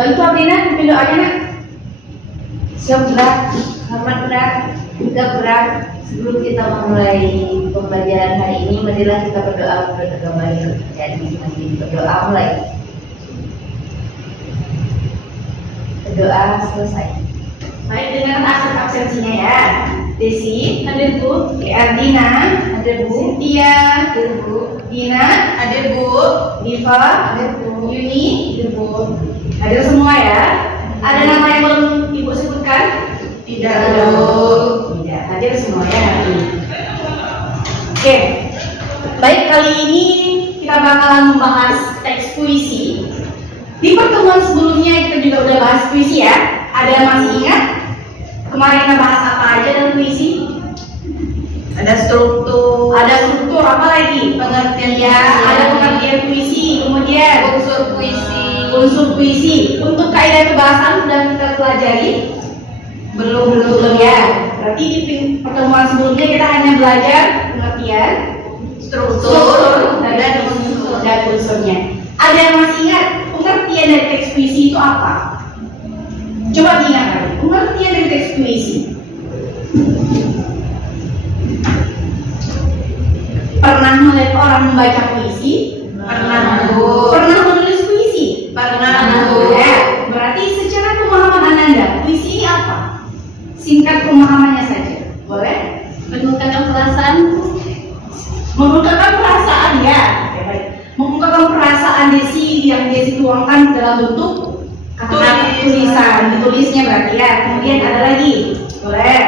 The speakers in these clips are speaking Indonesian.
Bantu Abdina pimpin doanya nak. Siap gerak, hormat gerak, juga gerak. Sebelum kita memulai pembelajaran hari ini, marilah kita berdoa menurut agama yang terjadi. Nanti berdoa mulai. Berdoa selesai. Baik, dengan absensinya ya. Desi, hadir Bu. Ardina, hadir Bu. Tia, hadir Bu. Dina, hadir Bu. Diva, hadir Bu. Yuni, hadir Bu. Hadir semua ya. Ada nama yang belum Ibu sebutkan? Tidak ada Bu. Tidak, hadir semua ya. Oke. Baik, kali ini kita bakalan membahas teks puisi. Di pertemuan sebelumnya kita juga udah bahas puisi ya. Ada yang masih ingat? Kemarin kita bahas apa aja dalam puisi? Ada struktur apa lagi? Pengertian ya, ada pengertian puisi, kemudian unsur puisi. Untuk kaidah kebahasaan sudah kita pelajari? Belum ya. Berarti di pertemuan sebelumnya kita hanya belajar pengertian, struktur dan unsurnya. Ada yang masih ingat pengertian dari teks puisi itu apa? Coba diingat, pengertian dari teks puisi. Pernah melihat orang membaca puisi? Pernah. Pernah menulis puisi? Pernah. Ya, berarti secara pemahaman Ananda, puisi ini apa? Singkat pemahamannya saja. Boleh? Mengungkapkan perasaan. Mengungkapkan perasaan ya. Oke, baik. Mengungkapkan perasaan Desi yang Desi tuangkan dalam bentuk tulisan, ditulisnya berarti ya. Kemudian ada lagi, boleh?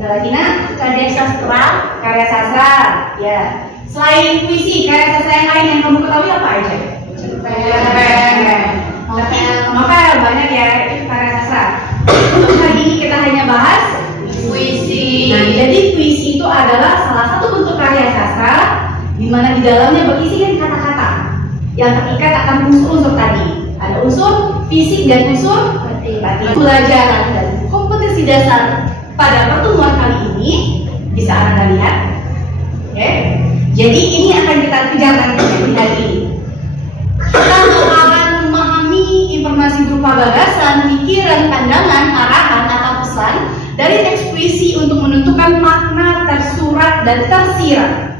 Ada lagi nak? Karya sastra, ya. Selain puisi, karya sastra yang lain yang kamu ketahui apa aja? Novel banyak ya, itu karya sastra. Untuk hari ini kita hanya bahas puisi. Nah, jadi puisi itu adalah salah satu bentuk karya sastra di mana di dalamnya berisikan kata-kata yang terikat akan unsur-unsur tadi. Ada unsur fisik dan unsur pelajaran dan kompetensi dasar pada pertemuan kali ini bisa Anda lihat. Oke. Jadi ini akan kita kejar nanti di hari ini. Kita akan memahami informasi berupa gagasan, pikiran, pandangan, arahan atau pesan dari teks puisi untuk menentukan makna tersurat dan tersirat.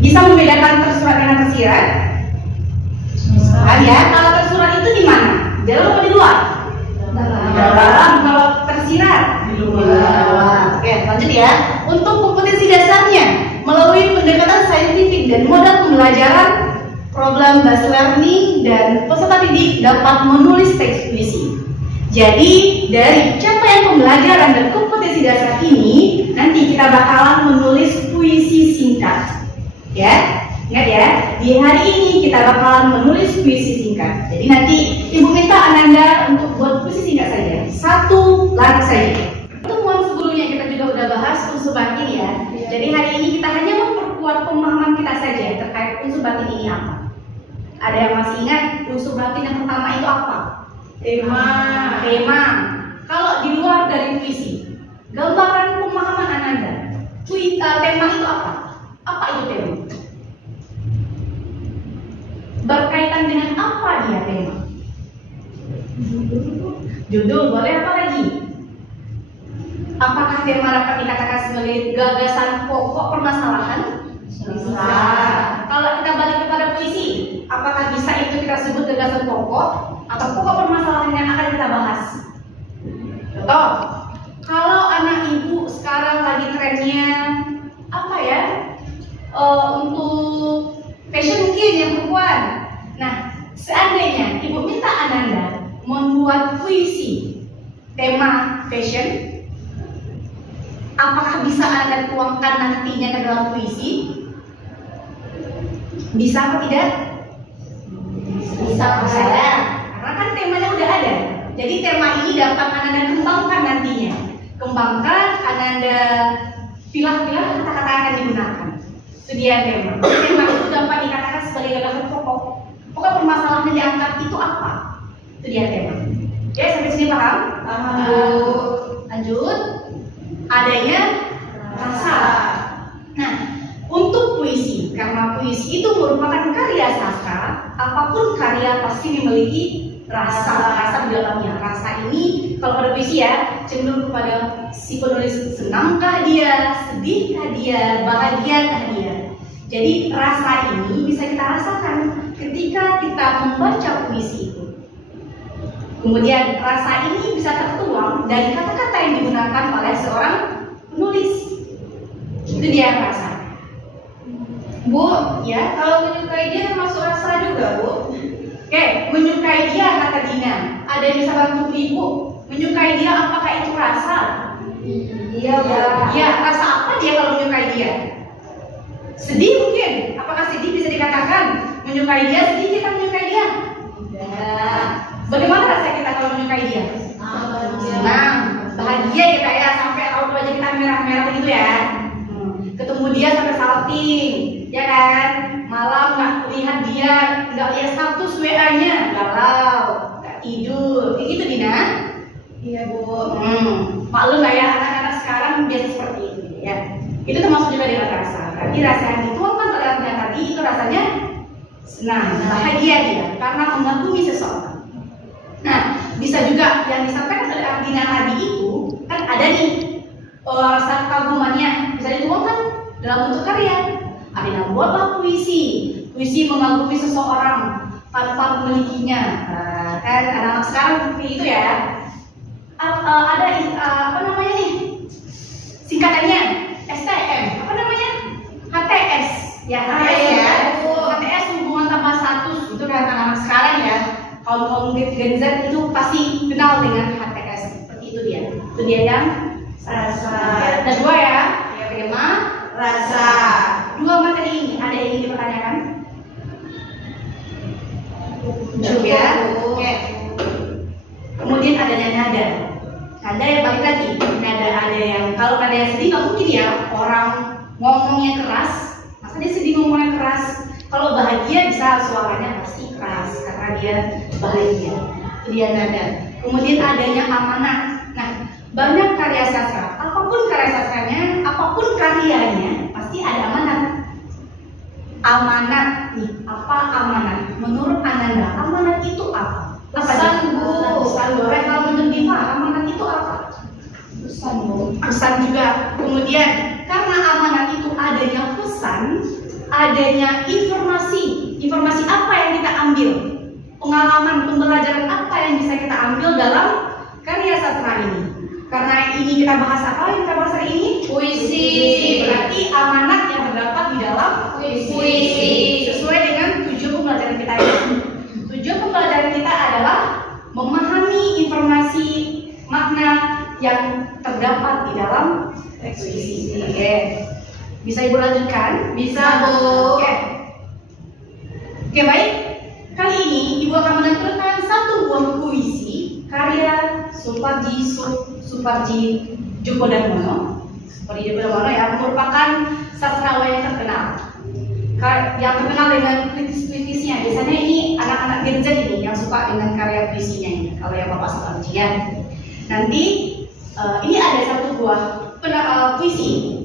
Bisa membedakan tersurat dengan tersirat? Ya, kalau tersurat itu di mana? Di dalam atau di luar? Di dalam. Kalau tersirat di luar. Oke, lanjut ya. Untuk kompetensi dasarnya melalui pendekatan saintifik dan modal pembelajaran, problem based learning dan peserta didik dapat menulis teks puisi. Jadi dari capaian pembelajaran dan kompetensi dasar ini nanti kita bakalan menulis puisi singkat. Ya. Ingat ya, di hari ini kita bakalan menulis puisi singkat. Jadi nanti Ibu minta Ananda untuk buat puisi singkat saja, satu lagu saja. Pertemuan sebelumnya kita juga udah bahas unsur batin ya. Jadi hari ini kita hanya memperkuat pemahaman kita saja terkait unsur batin ini apa. Ada yang masih ingat unsur batin yang pertama itu apa? Tema. Kalau di luar dari puisi, gambaran pemahaman Ananda, tema itu apa? Apa itu tema? Berkaitan dengan apa dia tema? Judul, boleh apa lagi? Apakah tema dapat dikatakan sebagai gagasan pokok permasalahan? Bisa. Kalau kita balik kepada puisi, apakah bisa itu kita sebut gagasan pokok atau pokok permasalahan yang akan kita bahas? Contoh, kalau anak ibu sekarang lagi trennya apa ya? Untuk fashion mungkin yang perempuan. Nah, seandainya Ibu minta Ananda membuat puisi tema fashion, apakah bisa Anda tuangkan nantinya ke dalam puisi? Bisa atau tidak? Bisa ya. Karena kan temanya udah ada. Jadi tema ini dapat Ananda kembangkan nantinya. Kembangkan, Ananda pilah-pilah kata-kata akan digunakan. Itu dia tema. Tema itu dapat dikatakan sebagai gagasan pokok. Pokok permasalahan yang diangkat itu apa? Itu dia tema. Oke, sampai sini paham? Paham. Lanjut. Adanya rasa. Nah, untuk puisi, karena puisi itu merupakan karya sastra, apapun karya pasti memiliki rasa di dalamnya. Rasa ini kalau pada puisi ya cenderung kepada si penulis senangkah dia, sedihkah dia, bahagiakah dia. Jadi rasa ini bisa kita rasakan ketika kita membaca puisi itu. Kemudian rasa ini bisa tertuang dari kata-kata yang digunakan oleh seorang penulis. Itu dia rasa. Bu, ya kalau menyukai dia termasuk rasa juga, Bu. Oke, menyukai dia kata Dina. Ada yang bisa bantu Ibu? Menyukai dia apakah itu rasa? Iya, Bu. Ya, rasa apa dia kalau menyukai dia? Sedih mungkin. Apakah sedih bisa dikatakan? Menyukai dia, sedih kita menyukai dia? Tidak. Bagaimana rasa kita kalau menyukai dia? Senang, bahagia ya Kak ya, sampai auto aja kita merah-merah begitu ya. Ketemu dia sampai salting, ya kan? Malam nggak lihat dia, nggak lihat status WA-nya, galau, nggak tidur, kayak gitu Dina? Iya, Bu. Maklum lah ya, anak-anak sekarang biasa seperti itu ya. Itu termasuk juga dengan rasa. Berarti rasa yang dituangkan oleh artinya tadi itu rasanya senang, bahagia dia karena mengagumi seseorang. Nah, bisa juga yang disampaikan oleh Ardina tadi itu kan ada nih rasa kagumannya bisa dituangkan dalam bentuk karya. Ardina buatlah puisi mengagumi seseorang tanpa memilikinya. Kan anak-anak sekarang seperti itu ya. Ada apa namanya nih singkatannya STM, apa namanya HTS ya, HTS ya. HTS hubungan tanpa status itu kan anak-anak sekarang ya. Kaum Gen Z itu pasti kenal dengan HTS seperti itu dia. Itu dia yang rasa. Ada dua ya, tema rasa. Dua materi ini ada yang ingin dipertanyakan? Cukup ya. Oke. Kemudian adanya nada. Nada yang balik lagi. Nada ada yang kalau nada yang sedih nggak mungkin ya orang ngomongnya keras. Masa dia sedih ngomongnya keras? Kalau bahagia bisa suaranya pasti keras karena dia bahagia. Dia nada. Kemudian adanya amanat. Nah, banyak karya sastra. Apapun karya sastranya, apapun karyanya, pasti ada amanat. Amanat nih, apa amanat? Menurut Ananda, amanat itu apa? Pesan, Bu. Pesan goreng. Kalau menurut Diva, amanat itu apa? Pesan, Bu. Pesan juga. Kemudian karena amanat itu adanya pesan, adanya informasi. Informasi apa yang kita ambil? Pengalaman, pembelajaran apa yang bisa kita ambil dalam karya sastra ini? Karena ini kita bahas apa yang kita bahas hari ini? Puisi. Berarti amanat yang terdapat di dalam puisi. Sesuai dengan tujuan pembelajaran kita ini. Tujuan pembelajaran kita adalah memahami informasi makna yang terdapat di dalam teks puisi. Oke. Bisa Ibu lanjutkan? Bisa, Bu. Oke, baik. Kali ini Ibu akan menampilkan satu buah puisi karya Suparji Djokodarmono. Suparji Djokodarmono ya, merupakan sastrawan yang terkenal. Yang terkenal dengan puisi-puisinya. Biasanya ini anak-anak Gen Z ini yang suka dengan karya puisinya ini. Kalau yang Bapak Suparji ya. Nanti ini ada satu buah puisi.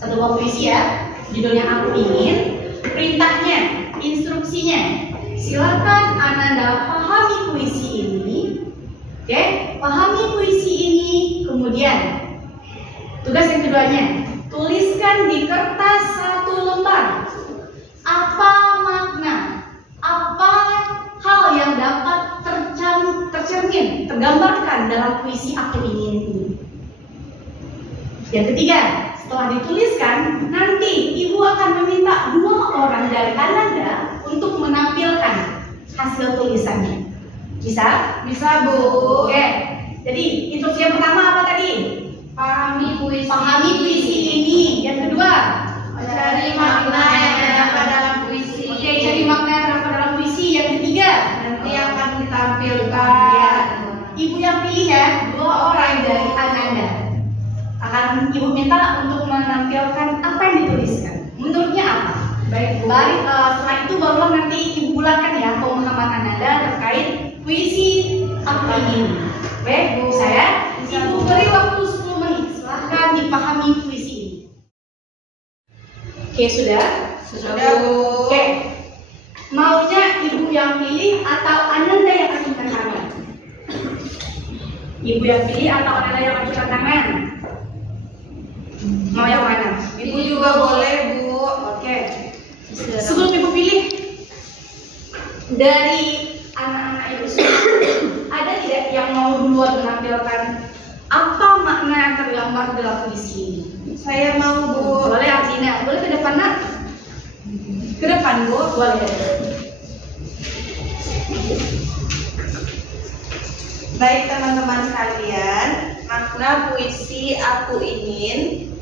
Satu buah puisi ya. Judulnya Aku Ingin. Perintahnya, instruksinya. Silakan Ananda pahami puisi ini. Oke, pahami puisi ini. Kemudian tugas yang keduanya, tuliskan di kertas satu lembar apa makna, apa hal yang dapat tercermin, tergambarkan dalam puisi Aku Ingin ini. Yang ketiga, setelah dituliskan, nanti Ibu akan meminta 2 orang dari Ananda untuk menampilkan hasil tulisannya. Bisa? Bisa, Bu. Oke. Jadi instruksi yang pertama apa tadi? Pahami puisi. Pahami puisi ini. Yang kedua, Cari makna yang terdapat dalam puisi. Oke, cari makna yang terdapat dalam puisi. Yang ketiga, Nanti akan ditampilkan. ya, Ibu yang pilih ya, 2 orang dari Ananda. Akan Ibu minta untuk menampilkan apa yang dituliskan. Menurutnya apa? Baik, Bu. Baik, setelah itu barulah nanti Ibu bulatkan ya pemahaman Ananda terkait puisi Aku Ingin. Baik, Bu, saya Ibu beri waktu 10 menit. Silahkan dipahami puisi ini. Oke, sudah? Sudah, Bu. Oke. Maunya Ibu yang pilih atau Ananda yang akan menentukan? Ibu yang pilih atau Anda yang ajukan tangan? Mau yang mana? Ibu juga boleh, Bu. Oke. Sebelum Ibu pilih, dari anak-anak Ibu semua, ada tidak yang mau duluan menampilkan apa makna yang tergambar dalam puisi ini? Saya mau, Bu. Boleh Ardina, boleh ke depan nak? Ke depan, Bu. Boleh. Baik teman-teman sekalian, makna puisi Aku Ingin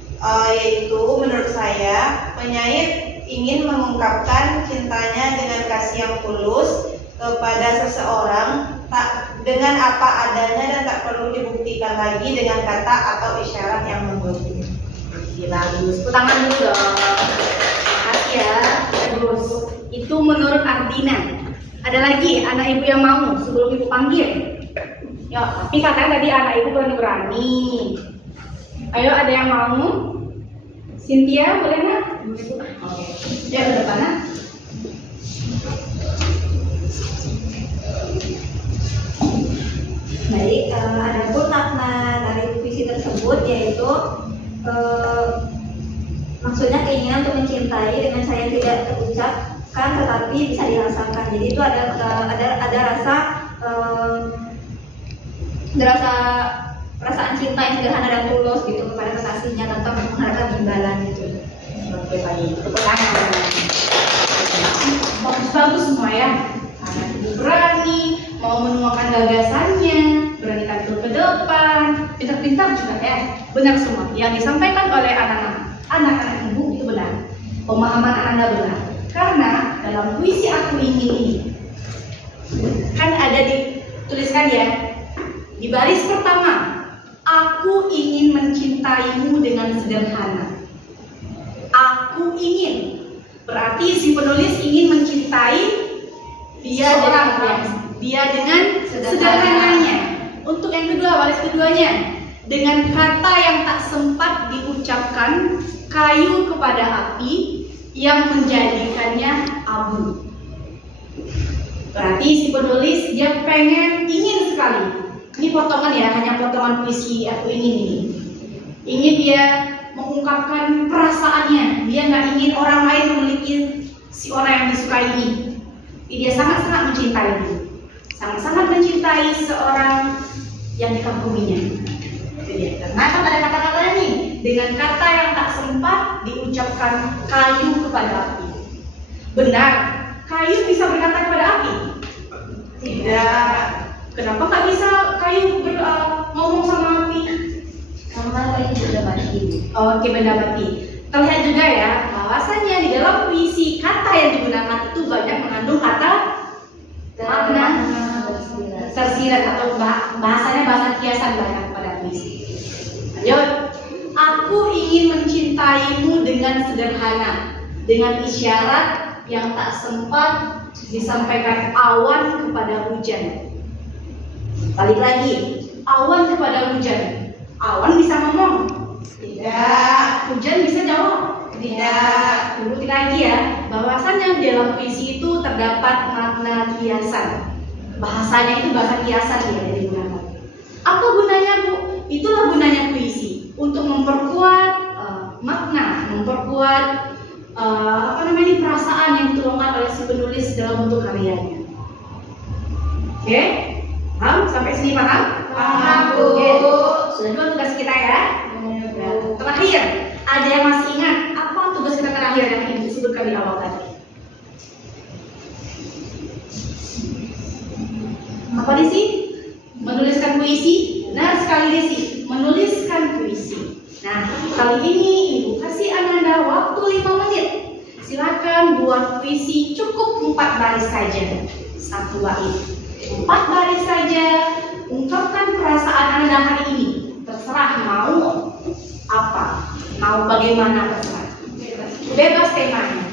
yaitu menurut saya penyair ingin mengungkapkan cintanya dengan kasih yang tulus kepada seseorang dengan apa adanya dan tak perlu dibuktikan lagi dengan kata atau isyarat yang lembut. Bagus, tepuk tangan dulu dong. Makasih ya. Bagus. Itu menurut Ardina. Ada lagi anak ibu yang mau sebelum ibu panggil? Ya, tapi katanya tadi anak ibu berani-berani. Ayo, ada yang mau? Cynthia, boleh nak? Oke. Ya, ke depan nak. Baik, adapun makna dari puisi tersebut yaitu maksudnya keinginan untuk mencintai dengan saya tidak terucapkan tetapi bisa dirasakan. Jadi itu ada rasa perasaan cinta yang sederhana dan tulus gitu kepada kekasihnya tanpa mengharapkan imbalan gitu. Oke, baik. Tepuk tangan. Bagus-bagus semua ya. Anak ibu berani, mau menuangkan gagasannya, berani tampil ke depan, pintar-pintar juga ya. Benar semua yang disampaikan oleh anak-anak ibu itu benar. Pemahaman Anda benar. Karena dalam puisi Aku Ingin ini kan ada dituliskan ya di baris pertama, aku ingin mencintaimu dengan sederhana. Aku ingin berarti si penulis ingin mencintai dia dengan sederhananya. Untuk yang kedua, baris keduanya, dengan kata yang tak sempat diucapkan, kayu kepada api yang menjadikannya abu. Berarti si penulis dia ingin sekali. Ini potongan ya, hanya potongan puisi Aku Ingin ini. Ingin dia mengungkapkan perasaannya. Dia nggak ingin orang lain memiliki si orang yang disukai ini. Dia sangat-sangat mencintai dia. Sangat-sangat mencintai seorang yang dikaguminya. Itu dia. Karena kan ada kata-katanya nih, dengan kata yang tak sempat diucapkan, kayu kepada api. Benar, kayu bisa berkata kepada api? Tidak. Kenapa nggak bisa kayu ngomong sama api? Karena kayu sudah mati. Oke, benda mati. Terlihat juga ya, bahwasannya di dalam puisi kata yang digunakan itu banyak mengandung kata makna tersirat atau bahasanya bahasa kiasan banyak pada puisi. Lanjut. Aku ingin mencintaimu dengan sederhana, dengan isyarat yang tak sempat disampaikan awan kepada hujan. Balik lagi, awan kepada hujan. Awan bisa ngomong? Tidak. Hujan bisa jawab? Tidak. Urutin lagi ya, bahwasannya dalam puisi itu terdapat makna kiasan. Bahasanya itu bahasa kiasan ya yang digunakan. Apa gunanya Bu? Itulah gunanya puisi, untuk memperkuat makna, memperkuat perasaan yang dituangkan oleh si penulis dalam bentuk karyanya. Oke? Paham? Sampai sini paham? Paham, Bu. Oke. Sudah dua tugas kita ya. Terakhir, ada yang masih ingat apa tugas kita terakhir yang Ibu sebutkan di awal tadi? Apa Desi? Menuliskan puisi? Benar sekali Desi, menuliskan puisi. Nah, kali ini Ibu kasih Ananda waktu 5 menit. Silakan buat puisi cukup 4 baris saja. 1 bait. 4 baris saja, ungkapkan perasaan Anda hari ini. Terserah mau apa, mau bagaimana terserah. Bebas temanya.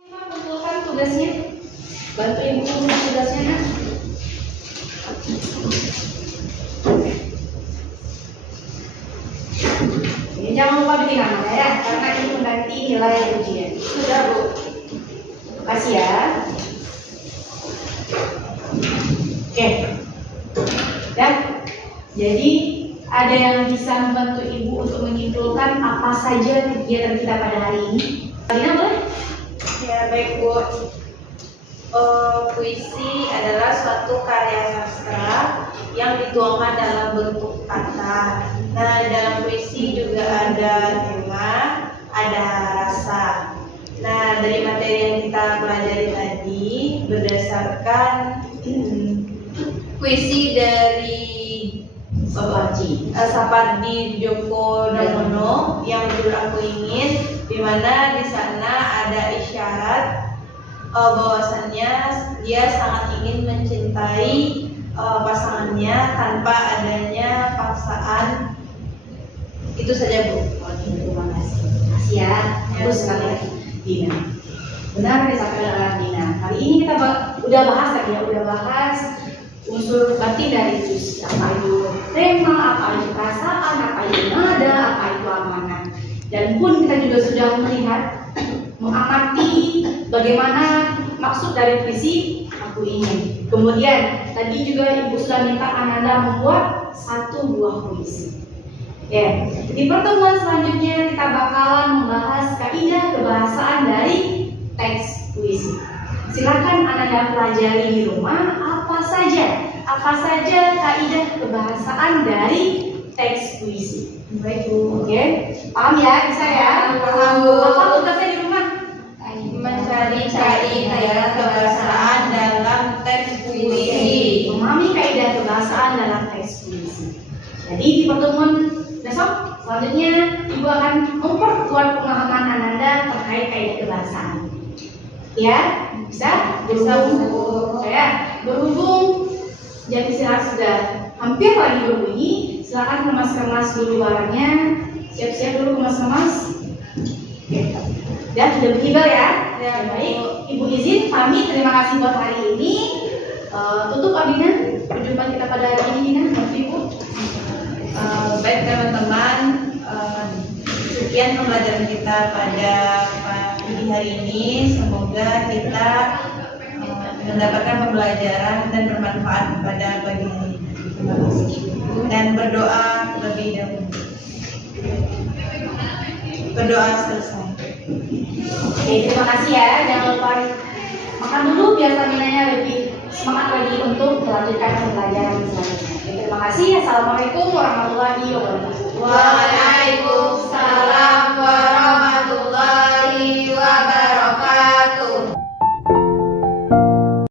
Kumpulkan tugasnya. Bantu Ibu kumpulkan tugasnya nak. Ini jangan lupa bikin nama ya, karena ini mengganti nilai ujian. Sudah Bu. Terima kasih ya. Oke. Dan Jadi ada yang bisa membantu Ibu untuk menyimpulkan apa saja kegiatan kita pada hari ini? Kalian boleh? Ya baik Bu. Puisi adalah suatu karya sastra yang dituangkan dalam bentuk kata. Nah, dalam puisi juga ada tema, ada rasa. Nah, dari materi yang kita pelajari tadi berdasarkan puisi dari Sapardi Djoko Damono yang berjudul Aku Ingin, di mana di sana ada isyarat bahwasannya dia sangat ingin mencintai pasangannya tanpa adanya paksaan. Itu saja Bu. Terima kasih. Makasih ya. Bagus sekali ya, Dina. Benar disampaikan Dina. Hari ini kita udah bahas tadi ya, udah bahas unsur batin dari puisi. Apa itu tema, apa itu perasaan, apa itu nada, apa itu amanah. Dan pun kita juga sudah melihat, mengamati bagaimana maksud dari puisi Aku Ingin. Kemudian tadi juga Ibu sudah minta Ananda membuat 1 buah puisi. Ya, di pertemuan selanjutnya kita bakalan membahas kaidah kebahasaan dari teks puisi. Silakan Ananda pelajari di rumah apa saja kaidah kebahasaan dari teks puisi. Baik Bu, oke? Paham ya? Bisa ya? Paham, Bu. Apa tugasnya di rumah? Mencari kaidah kebahasaan dalam teks puisi. Memahami kaidah kebahasaan dalam teks puisi. Jadi di pertemuan besok selanjutnya Ibu akan memperkuat pemahaman Ananda terkait kaidah kebahasaan. Ya, bisa? Bu. Berhubung jam istirahat sudah hampir lagi berbunyi, silakan kemas-kemas dulu barangnya. Siap-siap dulu kemas-kemas. Oke. Dan sudah berkibar ya. Ya, Baik, Ibu izin pamit. Terima kasih buat hari ini. Tutup Abina. Perjumpaan kita pada hari ini, Dina. Maaf Ibu. Baik teman-teman, sekian pembelajaran kita pada pagi hari ini. Semoga kita mendapatkan pembelajaran dan bermanfaat pada pagi hari ini. Terima kasih. Dan berdoa lebih dahulu. Berdoa selesai. Oke, terima kasih ya. Jangan lupa makan dulu biar staminanya lebih semangat lagi untuk melanjutkan pembelajaran selanjutnya. Oke, terima kasih. Assalamualaikum warahmatullahi wabarakatuh.